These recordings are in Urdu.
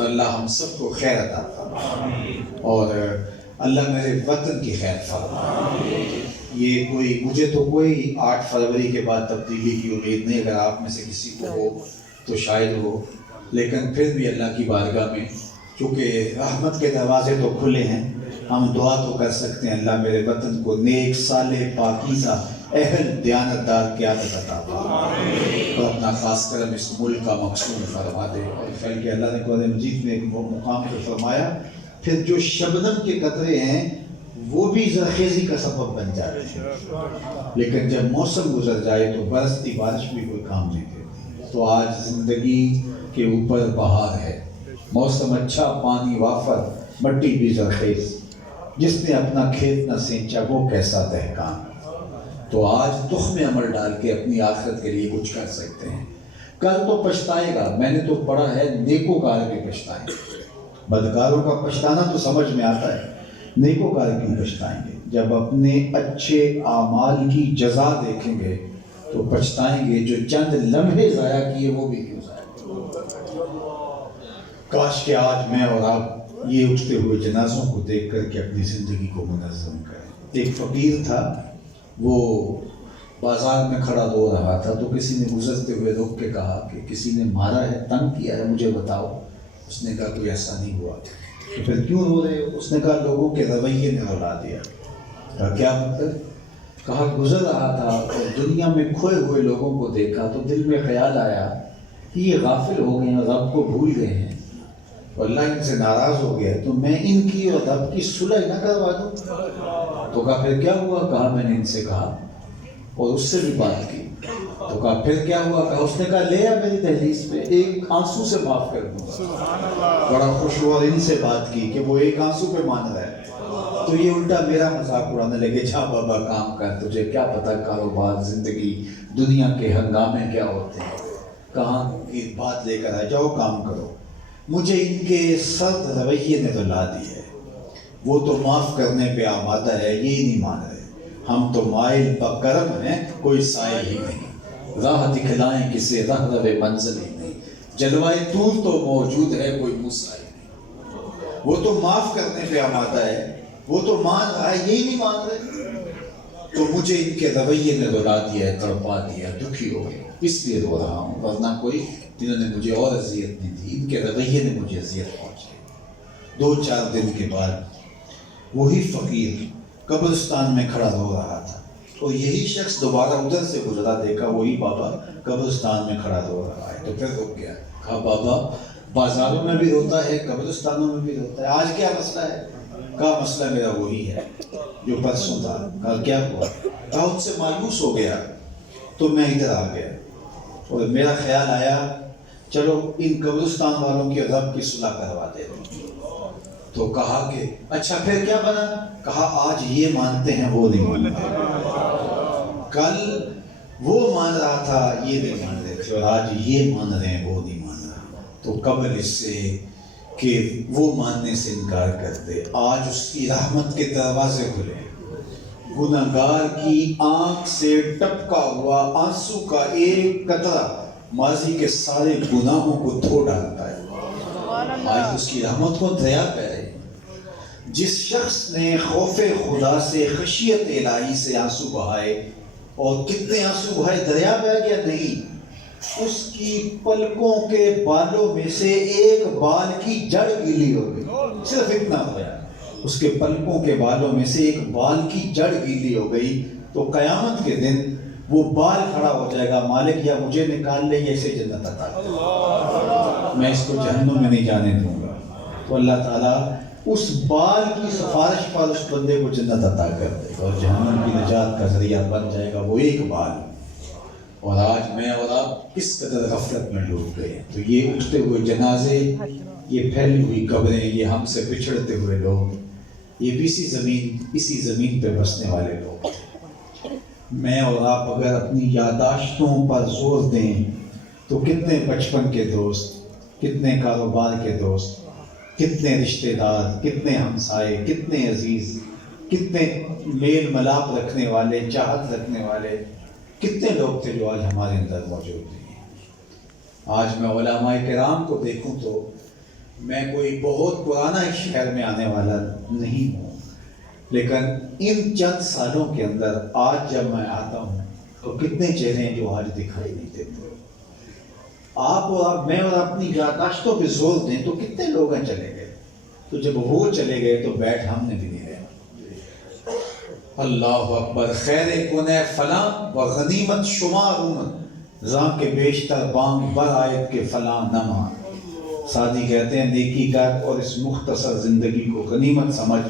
اور اللہ ہم سب کو خیر عطا فرمائے، اور اللہ میرے وطن کی خیر فرمائے۔ یہ مجھے تو کوئی 8 فروری کے بعد تبدیلی کی امید نہیں، اگر آپ میں سے کسی کو ہو تو شاید ہو، لیکن پھر بھی اللہ کی بارگاہ میں چونکہ رحمت کے دروازے تو کھلے ہیں، ہم دعا تو کر سکتے ہیں اللہ میرے وطن کو نیک صالح پاکیزہ اہل دیانتدار قیادت عطا فرمائے، اور اپنا خاص کرم اس ملک کا مقصود فرما دے۔ اور پھر کہ اللہ نے قرآن مجید میں ایک مقام پہ فرمایا پھر جو شبنم کے قطرے ہیں وہ بھی زرخیزی کا سبب بن جاتے ہیں، لیکن جب موسم گزر جائے تو برستی بارش بھی کوئی کام نہیں دیتی۔ تو آج زندگی کے اوپر بہار ہے، موسم اچھا، پانی وافر، مٹی بھی زرخیز، جس نے اپنا کھیت نہ سینچا وہ کیسا دہقان۔ تو آج تخم عمل ڈال کے اپنی آخرت کے لیے کچھ کر سکتے ہیں، کل تو پچھتائے گا۔ میں نے تو پڑھا ہے نیکوکار بھی پچھتائیں گے، بدکاروں کا پچھتانا تو سمجھ میں آتا ہے، نیکوکار کیوں پچھتائیں گے؟ جب اپنے اچھے اعمال کی جزا دیکھیں گے تو پچھتائیں گے، جو چند لمحے ضائع کیے وہ بھی کیوں ضائع۔ کاش کہ آج میں اور آپ یہ اٹھتے ہوئے جنازوں کو دیکھ کر کے اپنی زندگی کو منظم کریں۔ ایک فقیر تھا، وہ بازار میں کھڑا رو رہا تھا، تو کسی نے گزرتے ہوئے روک کے کہا کہ کسی نے مارا ہے، تنگ کیا ہے، مجھے بتاؤ۔ اس نے کہا کوئی ایسا نہیں ہوا۔ تو پھر کیوں رو رہے ہو؟ اس نے کہا لوگوں کے رویے نے رلا دیا۔ کہا کیا مطلب؟ کہا گزر رہا تھا اور دنیا میں کھوئے ہوئے لوگوں کو دیکھا تو دل میں خیال آیا کہ یہ غافل ہو گئے ہیں، رب کو بھول گئے ہیں، اور اللہ ان سے ناراض ہو گیا، تو میں ان کی اور رب کی صلح نہ کروا دوں۔ تو کہا پھر کیا ہوا؟ کہا میں نے ان سے کہا اور اس سے بھی بات کی۔ تو کہا پھر کیا ہوا؟ کہا اس نے کہا لے آ میری دہلیز پہ، ایک آنسو سے معاف کر دوں گا۔ بڑا خوش ہوا اور ان سے بات کی کہ وہ ایک آنسو پہ مان رہا ہے۔ تو یہ الٹا میرا مذاق اڑانے لگے، جا بابا کام کر، تجھے کیا پتہ کاروبار، زندگی، دنیا کے ہنگامے کیا ہوتے ہیں، کہاں کی بات لے کر آئے، جاؤ کام کرو۔ مجھے ان کے سرد رویے نے رلا دی ہے، وہ تو معاف کرنے پہ آمادہ ہے، یہی نہیں مان رہے، ہم تو مائل بکرم ہیں، کوئی سائل ہی نہیں، راہ دکھلائیں کسے راہ روے منزل ہی نہیں، جلوائے طور تو موجود ہے، کوئی مسائل نہیں۔ وہ تو معاف کرنے پہ آمادہ ہے، وہ تو مان رہا ہے، یہی نہیں مان رہے، تو مجھے ان کے رویے نے رلا دیا ہے، تڑپا دیا، دکھی ہو گیا، اس لیے رو رہا ہوں، ورنہ کوئی جنہوں نے مجھے اور اذیت نہیں دی، ان کے رویے نے مجھے اذیت پہنچی۔ 2-4 دن کے بعد وہی فقیر قبرستان میں کھڑا رو رہا تھا، اور یہی شخص دوبارہ ادھر سے گزرا، دیکھا وہی بابا قبرستان میں کھڑا رو رہا ہے، تو پھر رک گیا۔ کہا بابا بازاروں میں بھی روتا ہے، قبرستانوں میں بھی روتا ہے، آج کیا مسئلہ ہے؟ کہا مسئلہ میرا وہی ہے جو پرسوں تھا۔ کہا کیا ہوا؟ کہا ان سے مایوس ہو گیا تو میں ادھر آ گیا، اور میرا خیال آیا چلو ان قبرستان والوں کی رب کی صلح کروا دیتے۔ تو کہا کہ اچھا پھر کیا بنا؟ کہا آج یہ مانتے ہیں وہ نہیں مانتے، کل وہ مان رہا تھا یہ نہیں مان رہے تھے، اور آج یہ مان رہے ہیں وہ نہیں مان رہا۔ تو قبل اس سے کہ وہ ماننے سے انکار کرتے، آج اس کی رحمت کے دروازے کھلے، گنہگار کی آنکھ سے ٹپکا ہوا آنسو کا ایک قطرہ ماضی کے سارے گناہوں کو دھو ڈالتا ہے۔ آج اس کی رحمت کو دریا بہ رہے ہیں۔ جس شخص نے خوف خدا سے، خشیت الہی سے آنسو بہائے، اور کتنے آنسو بہائے، دریا بہ گیا نہیں، اس کی پلکوں کے بالوں میں سے ایک بال کی جڑ گیلی ہو گئی، صرف اتنا ہو گیا، اس کے پلکوں کے بالوں میں سے ایک بال کی جڑ گیلی ہو گئی۔ تو قیامت کے دن وہ بال کھڑا ہو جائے گا، مالک یا مجھے نکال لے یا اسے جنت عطا کر، میں اس کو جہنم میں نہیں جانے دوں گا۔ تو اللہ تعالیٰ اس بال کی سفارش پر اس بندے کو جنت عطا کر دے گا، اور جہنم کی نجات کا ذریعہ بن جائے گا وہ ایک بال۔ اور آج میں اور آپ کس قدر غفلت میں ڈوب گئے ہیں۔ تو یہ اٹھتے ہوئے جنازے، یہ پھیلی ہوئی قبریں، یہ ہم سے بچھڑتے ہوئے لوگ، یہ بھی اسی زمین پہ بسنے والے لوگ۔ میں اور آپ اگر اپنی یادداشتوں پر زور دیں تو کتنے بچپن کے دوست، کتنے کاروبار کے دوست، کتنے رشتہ دار، کتنے ہمسائے، کتنے عزیز، کتنے میل ملاپ رکھنے والے، چاہت رکھنے والے، کتنے لوگ تھے جو آج ہمارے اندر موجود نہیں ہیں۔ آج میں علماء کرام کو دیکھوں تو میں کوئی بہت پرانا اس شہر میں آنے والا نہیں ہوں، لیکن ان چند سالوں کے اندر آج جب میں آتا ہوں تو کتنے چہرے ہیں جو آج دکھائی نہیں دیتے۔ آپ اور میں اور اپنی یادداشتوں پہ زور دیں تو کتنے لوگ ہیں چلے گئے، تو جب وہ چلے گئے تو بیٹھ ہم نے بھی نہیں رہا۔ اللہ اکبر، خیر کنے فلاں و غنیمت شمارون، زاں کے بیشتر بانگ بر آیت کے فلاں نہ مان۔ سعدی کہتے ہیں نیکی کر اور اس مختصر زندگی کو غنیمت سمجھ،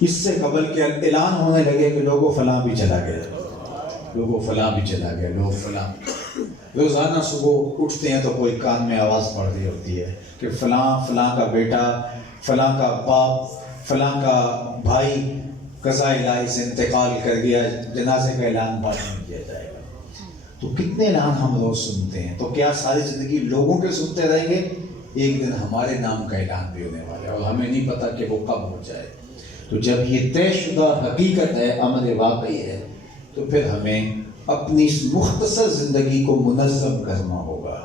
اس سے قبل کہ اعلان ہونے لگے کہ لوگوں فلاں بھی چلا گیا، لوگوں فلاں بھی چلا گیا، لوگ فلاں۔ روزانہ صبح اٹھتے ہیں تو کوئی کان میں آواز پڑ رہی ہوتی ہے کہ فلاں فلاں کا بیٹا، فلاں کا باپ، فلاں کا بھائی قضاء الہی سے انتقال کر گیا، جنازے کا اعلان بعد میں کیا جائے گا۔ تو کتنے اعلان ہم روز سنتے ہیں، تو کیا ساری زندگی لوگوں کے سنتے رہیں گے؟ ایک دن ہمارے نام کا اعلان بھی ہونے والا ہے اور ہمیں نہیں پتہ کہ وہ کب ہو جائے۔ تو جب یہ طے شدہ حقیقت ہے، امر واقعی ہے، تو پھر ہمیں اپنی اس مختصر زندگی کو منظم کرنا ہوگا،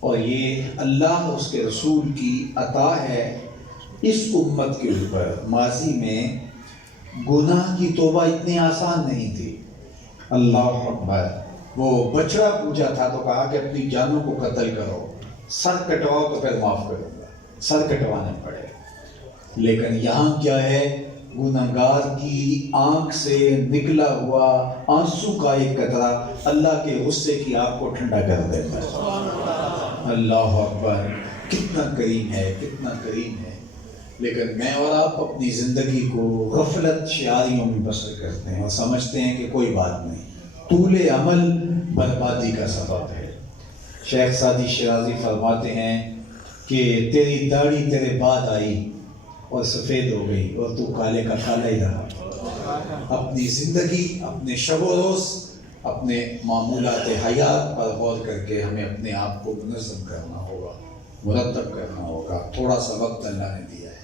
اور یہ اللہ اور اس کے رسول کی عطا ہے اس امت کے اوپر۔ ماضی میں گناہ کی توبہ اتنی آسان نہیں تھی۔ اللہ اکبر، وہ بچڑا پوجا تھا تو کہا کہ اپنی جانوں کو قتل کرو، سر کٹواؤ تو پھر معاف کروں گا، سر کٹوانے پڑے۔ لیکن یہاں کیا ہے، گنہگار کی آنکھ سے نکلا ہوا آنسو کا ایک قطرہ اللہ کے غصے کی آگ کو ٹھنڈا کر دیتا ہے۔ اللہ اکبر، کتنا کریم ہے، کتنا کریم ہے۔ لیکن میں اور آپ اپنی زندگی کو غفلت شعاریوں میں بسر کرتے ہیں اور سمجھتے ہیں کہ کوئی بات نہیں، طول عمل بربادی کا سبب ہے۔ شیخ سعدی شیرازی فرماتے ہیں کہ تیری داڑھی تیرے بعد آئی اور سفید ہو گئی اور تو کالے کا کالا ہی رہا۔ اپنی زندگی، اپنے شب و روز، اپنے معمولات حیات پر غور کر کے ہمیں اپنے آپ کو منظم کرنا ہوگا، مرتب کرنا ہوگا۔ تھوڑا سا وقت اللہ نے دیا ہے،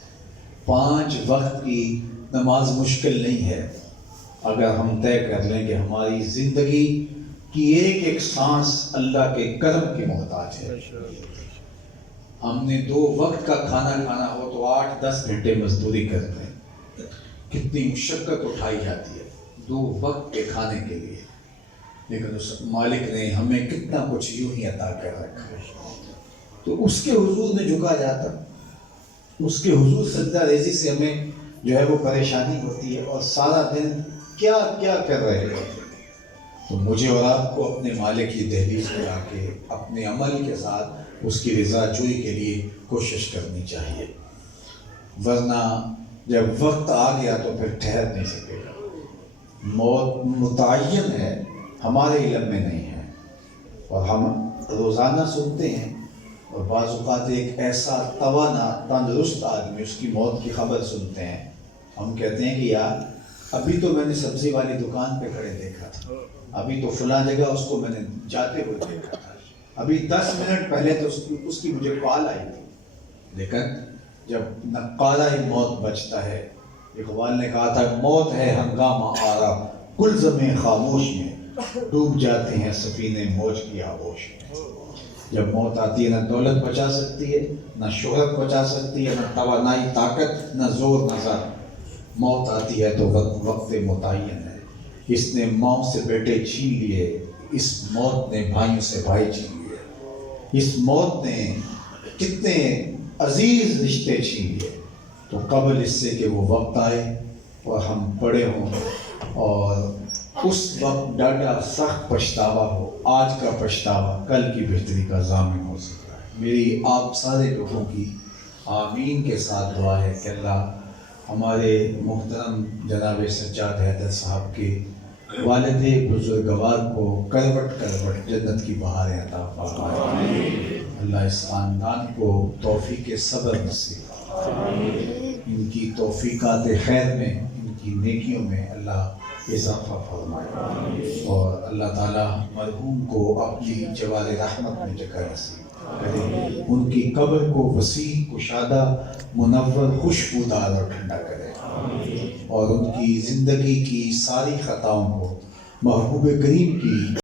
5 وقت کی نماز مشکل نہیں ہے اگر ہم طے کر لیں کہ ہماری زندگی کی ایک ایک سانس اللہ کے کرم کی محتاج ہے۔ ہم نے 2 وقت کا کھانا کھانا ہو تو 8-10 گھنٹے مزدوری کرتے ہیں، کتنی مشقت اٹھائی جاتی ہے 2 وقت کے کھانے کے لیے، لیکن اس مالک نے ہمیں کتنا کچھ یوں ہی عطا کر رکھا ہے۔ تو اس کے حضور میں جھکا جاتا، اس کے حضور سجدہ ریزی سے ہمیں جو ہے وہ پریشانی ہوتی ہے، اور سارا دن کیا کیا کر رہے ہوتے ہیں۔ تو مجھے اور آپ کو اپنے مالک کی دہلیز پہ آ کے اپنے عمل کے ساتھ اس کی رضا جوئی کے لیے کوشش کرنی چاہیے، ورنہ جب وقت آ گیا تو پھر ٹھہر نہیں سکے گا۔ موت متعین ہے، ہمارے علم میں نہیں ہے، اور ہم روزانہ سنتے ہیں، اور بعض اوقات ایک ایسا توانا تندرست آدمی اس کی موت کی خبر سنتے ہیں، ہم کہتے ہیں کہ یار ابھی تو میں نے سبزی والی دکان پہ کھڑے دیکھا تھا، ابھی تو فلاں جگہ اس کو میں نے جاتے ہوئے دیکھا تھا، ابھی 10 منٹ پہلے تو اس کی مجھے کال آئی تھی۔ لیکن جب نقارہ موت بچتا ہے، اقبال نے کہا تھا موت ہے ہنگامہ آرا کلزم خاموش میں، ڈوب جاتے ہیں سفینے موج کی آغوش میں۔ جب موت آتی ہے نہ دولت بچا سکتی ہے، نہ شہرت بچا سکتی ہے، نہ توانائی طاقت، نہ زور نظر۔ موت آتی ہے تو وقت متعین ہے۔ اس نے ماں سے بیٹے چھین لیے، اس موت نے بھائیوں سے بھائی چھین لیے، اس موت نے کتنے عزیز رشتے چھین لیے۔ تو قبل اس سے کہ وہ وقت آئے اور ہم پڑے ہوں اور اس وقت ڈاڈا سخت پچھتاوا ہو، آج کا پچھتاوا کل کی بہتری کا ضامن ہو سکتا ہے۔ میری آپ سارے لوگوں کی آمین کے ساتھ دعا ہے کہ اللہ ہمارے محترم جناب سجاد حیدر صاحب کے والد بزرگوار کو کروٹ کروٹ جنت کی بہاریں عطا فرمائے۔ اللہ اس خاندان کو توفیق صبر نصیب، ان کی توفیقات خیر میں، ان کی نیکیوں میں اللہ اضافہ فرمائے، اور اللہ تعالیٰ مرحوم کو اپنی جوار رحمت میں جگہ نصیب کرے، ان کی قبر کو وسیع کشادہ منور خوشبودار اور ٹھنڈا کرے، اور ان کی زندگی کی ساری خطاؤں کو محبوب کریم کی